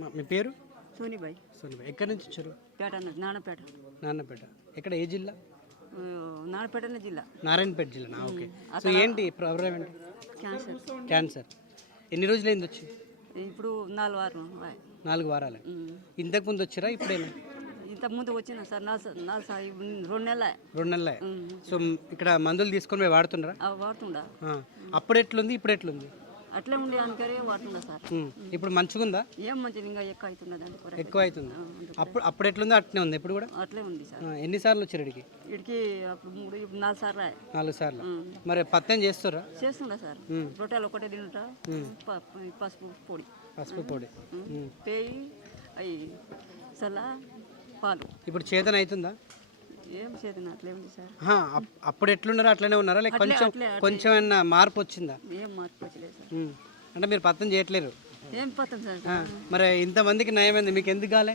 మా- పేరు? సోనిబాయ్. సోనిబాయ్. ఎక్కడి నుంచి వచ్చారు? పేట నాన్నపేట. నాన్నపేట. ఎక్కడ ఏ జిల్లా? అనే జిల్లా. నారాయణపేట జిల్లా ఓకే. సో ఏంటి ప్రాబ్లం ఏంటి? క్యాన్సర్. క్యాన్సర్. ఎన్ని రోజులైంది వచ్చి? ఇప్పుడు నాలుగు వారం. నాలుగు వారాలు. ఇంతకు ముందు వచ్చిరా? ఇప్పుడేనా? ఇంతకుముందు వచ్చిన సార్ నాలుగు సార్ రెండు నెలల. రెండు నెలలే. సో ఇక్కడ మందులు తీసుకొని పోయి వాడుతున్నారా వాడుతుండా. అప్పుడు ఎట్లుంది? ఇప్పుడు ఎట్లుంది? అట్లే ఉండే అందుకనే వాడుతుండా సార్. ఇప్పుడు మంచిగుందా? ఏం మంచిది? ఇంకా ఎక్కువ అవుతున్నది అండి. ఎక్కువ అవుతుంది అప్పుడు అప్పుడు ఎట్లుందో అట్నే ఉంది. ఇప్పుడు కూడా? అట్లే ఉంది సార్. ఎన్నిసార్లు వచ్చారు ఇక్కడికి ఇక్కడికి అప్పుడు మూడు ఇప్పుడు నాలుగు సార్లు నాలుగు సార్లు. మరి పత్యం చేస్తారా? చేస్తుండా సార్? రొట్టెలు ఒకటే తింటా ప- పసుపు పొడి. పసుపు పొడి. పేయి అవి చల్ల పాలు. ఇప్పుడు చేతన అవుతుందా అప్పుడు ఎట్లున్నారో అట్లనే ఉన్నారా? లేక కొంచెం కొంచెం ఏమన్నా మార్పు వచ్చిందా. అంటే మీరు పత్తం చేయట్లేరు? మరి ఇంతమందికి నయమైంది మీకు ఎందుకు కాలే?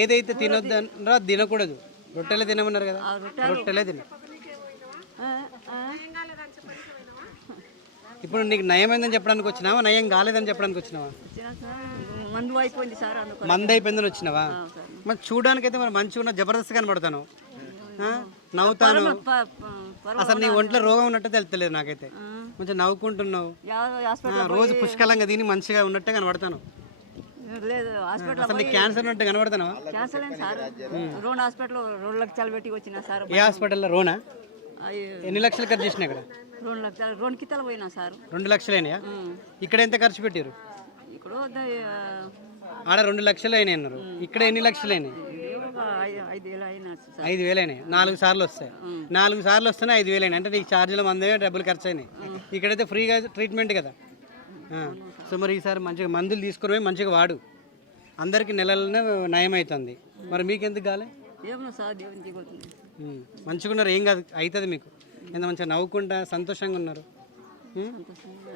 ఏదైతే తినొద్దు అన్నారో అది తినకూడదు. రొట్టెలే తినమన్నారు కదా. రొట్టెలు. తిన. ఇప్పుడు నీకు నయమైందని చెప్పడానికి వచ్చినావా? నయం కాలేదని చెప్పడానికి వచ్చినావా? మందు అయిపోయింది సార్ మంద అయిపోయిందని వచ్చినావా? మరి చూడడానికైతే మరి మంచిగా ఉన్న జబర్దస్త్ కనబడతాను ఆ? నవ్వుతాను. అసలు నీ ఒంట్లో రోగం ఉన్నట్టు తెలుస్తలేదు నాకైతే. మంచిగా నవ్వుకుంటున్నావు. యా- హాస్పిటల్ ఆ, రోజు పుష్కలంగా తిని మంచిగా ఉన్నట్టే కనబడతాను. లేదు హాస్పిటల్ అసలు నీకు క్యాన్సర్ ఉన్నట్టు కనబడతాను క్యాన్సర్ అయింది సార్? రెండు హాస్పిటల్ రెండు లక్షలు పెట్టి వచ్చిన సార్. ఏ హాస్పిటల్లో? రోనా? అవి ఎన్ని లక్షలు ఖర్చు చేసిన ఇక్కడ? రెండు లక్షలు రెండు కిత్తలు పోయినా సార్. రెండు. ఇక్కడ ఎంత ఖర్చు పెట్టారు ఆ, ఆడ రెండు లక్షలు అయినాయి అన్నారు. ఇక్కడ ఎన్ని లక్షలు అయినాయి? ఐదు వేలు అయినాయి. నాలుగు సార్లు వస్తాయి. నాలుగు సార్లు వస్తేనే ఐదు వేలు అయినాయి. అంటే నీకు ఛార్జీలు మందే డబ్బులు ఖర్చు అయినాయి ఇక్కడైతే ఫ్రీగా ట్రీట్మెంట్ కదా. సో మరి ఈసారి మంచిగా మందులు తీసుకుని మంచిగా వాడు. అందరికి నెలలనే నయం అవుతుంది మరి మీకు ఎందుకు కాలే. మంచిగా ఉన్నారు. ఏం కాదు అవుతుంది మీకు. ఎంత మంచిగా నవ్వుకుంటా సంతోషంగా ఉన్నారు.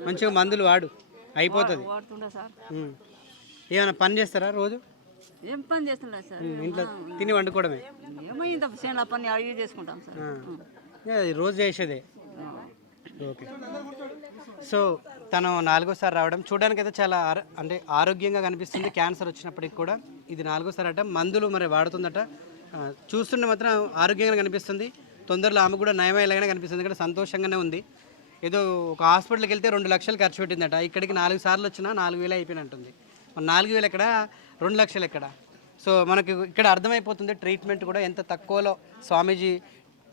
మంచిగా మందులు వాడు. అయిపోతుంది. వాడుతుండా సార్. ఏమైనా పని చేస్తారా రోజు? ఏం పని చేస్తుండా సార్? ఇంట్లో తిని వండుకోవడమే. ఏమో ఇంత చేనుల పని అడిగి చేసుకుంటాం సార్. రోజు చేసేదే. ఓకే. సో తను నాలుగోసారి రావడం చూడడానికి అయితే చాలా అంటే ఆరోగ్యంగా కనిపిస్తుంది. క్యాన్సర్ వచ్చినప్పటికి కూడా ఇది నాలుగోసారి అట. మందులు మరి వాడుతుందట. చూస్తుంటే మాత్రం ఆరోగ్యంగా కనిపిస్తుంది. తొందరలో ఆమె కూడా నయమయ్యేలాగానే కనిపిస్తుంది. ఇక్కడ సంతోషంగానే ఉంది. ఏదో ఒక హాస్పిటల్కి వెళ్తే రెండు లక్షలు ఖర్చు పెట్టిందట. ఇక్కడికి నాలుగు సార్లు వచ్చినా నాలుగు వేలు అయిపోయినట్టుంది. మన నాలుగు వేలు ఎక్కడ? రెండు లక్షలు ఎక్కడ? సో మనకి ఇక్కడ అర్థమైపోతుంది ట్రీట్మెంట్ కూడా ఎంత తక్కువలో స్వామీజీ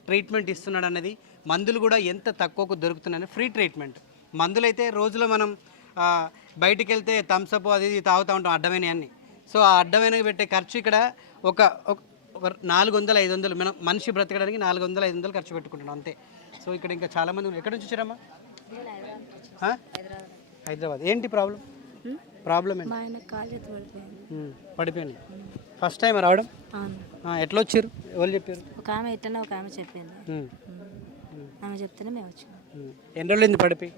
ట్రీట్మెంట్ ఇస్తున్నాడు అనేది మందులు కూడా ఎంత తక్కువకు దొరుకుతున్నాయని ఫ్రీ ట్రీట్మెంట్. మందులైతే రోజులో మనం బయటికి వెళ్తే థమ్స్అప్ అది తాగుతూ ఉంటాం అడ్డమైనవి అన్నీ. సో ఆ అడ్డమైన పెట్టే ఖర్చు ఇక్కడ ఒక ఒక- ఒక నాలుగు వందలు ఐదు వందలు. మనం మనిషి బ్రతకడానికి నాలుగు వందలు ఐదు వందలు ఖర్చు పెట్టుకుంటున్నాం. అంతే. సో ఇక్కడ ఇంకా చాలామంది ఉన్నారు. ఎక్కడి నుంచి వచ్చారమ్మా? హైదరాబాద్. ఏంటి ప్రాబ్లం? ప్రాబ్లం ఏంటి? పడిపోయింది. ఫస్ట్ టైం రావడం? ఎట్లా వచ్చారు? ఎవరు చెప్పారు? ఒక ఆమె ఎట్టనే ఒక ఆమె చెప్పింది. ఆమె చెప్తేనే మేము వచ్చాము. ఎన్ని రోజులు పడిపోయి?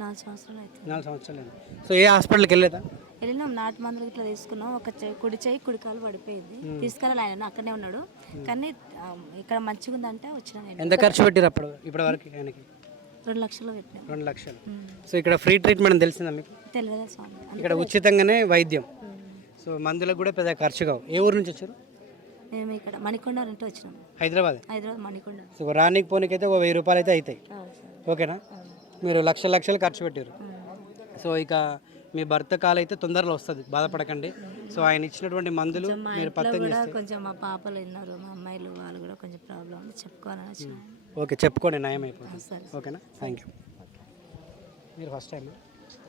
నాలుగు సంవత్సరాలు అవుతుంది. నాలుగు సంవత్సరాలు సో ఏ హాస్పిటల్కి వెళ్ళలేదా? వెళ్ళినాం నాటు మందులు ఇట్లా తీసుకున్నాం. ఒక చెయ్యి కుడి చెయ్యి కుడి కాలు పడిపోయింది. తీసుకెళ్ళాలి ఆయన అక్కడనే ఉన్నాడు. కానీ ఆ, ఇక్కడ మంచిగా ఉందంటే వచ్చిన నేను. ఎంత ఖర్చు పెట్టారు అప్పుడు ఇప్పటి వరకు ఆయనకి? రెండు లక్షలు పెట్టినాం. రెండు లక్షలు. సో ఇక్కడ ఫ్రీ ట్రీట్మెంట్ తెలిసిందా మీకు? తెలియదా స్వామి? ఇక్కడ ఉచితంగానే వైద్యం. సో మందులకు కూడా పెద్ద ఖర్చు కావు. ఏ ఊరు నుంచి వచ్చారు? మేము ఇక్కడ మణికొండ అంటే వచ్చినాం. హైదరాబాద్. హైదరాబాద్ మణికొండ. సో రానికి పోనీకైతే ఒక వెయ్యి రూపాయలు అయితే అవుతాయి సార్. ఓకేనా? మీరు లక్ష లక్షలు ఖర్చు పెట్టారు సో ఇక మీ భర్త కాలు అయితే తొందరలో వస్తుంది బాధపడకండి. సో ఆయన ఇచ్చినటువంటి మందులు మీరు పత్తం చేస్తే. కొంచెం మా పాపలు ఉన్నారు మా అమ్మాయిలు వాళ్ళు కూడా కొంచెం ప్రాబ్లం ఉంది చెప్పుకోవాలని ఓకే చెప్పుకోండి నయం అయిపోతుంది సరే. ఓకేనా? Thank you. మీరు ఫస్ట్ టైం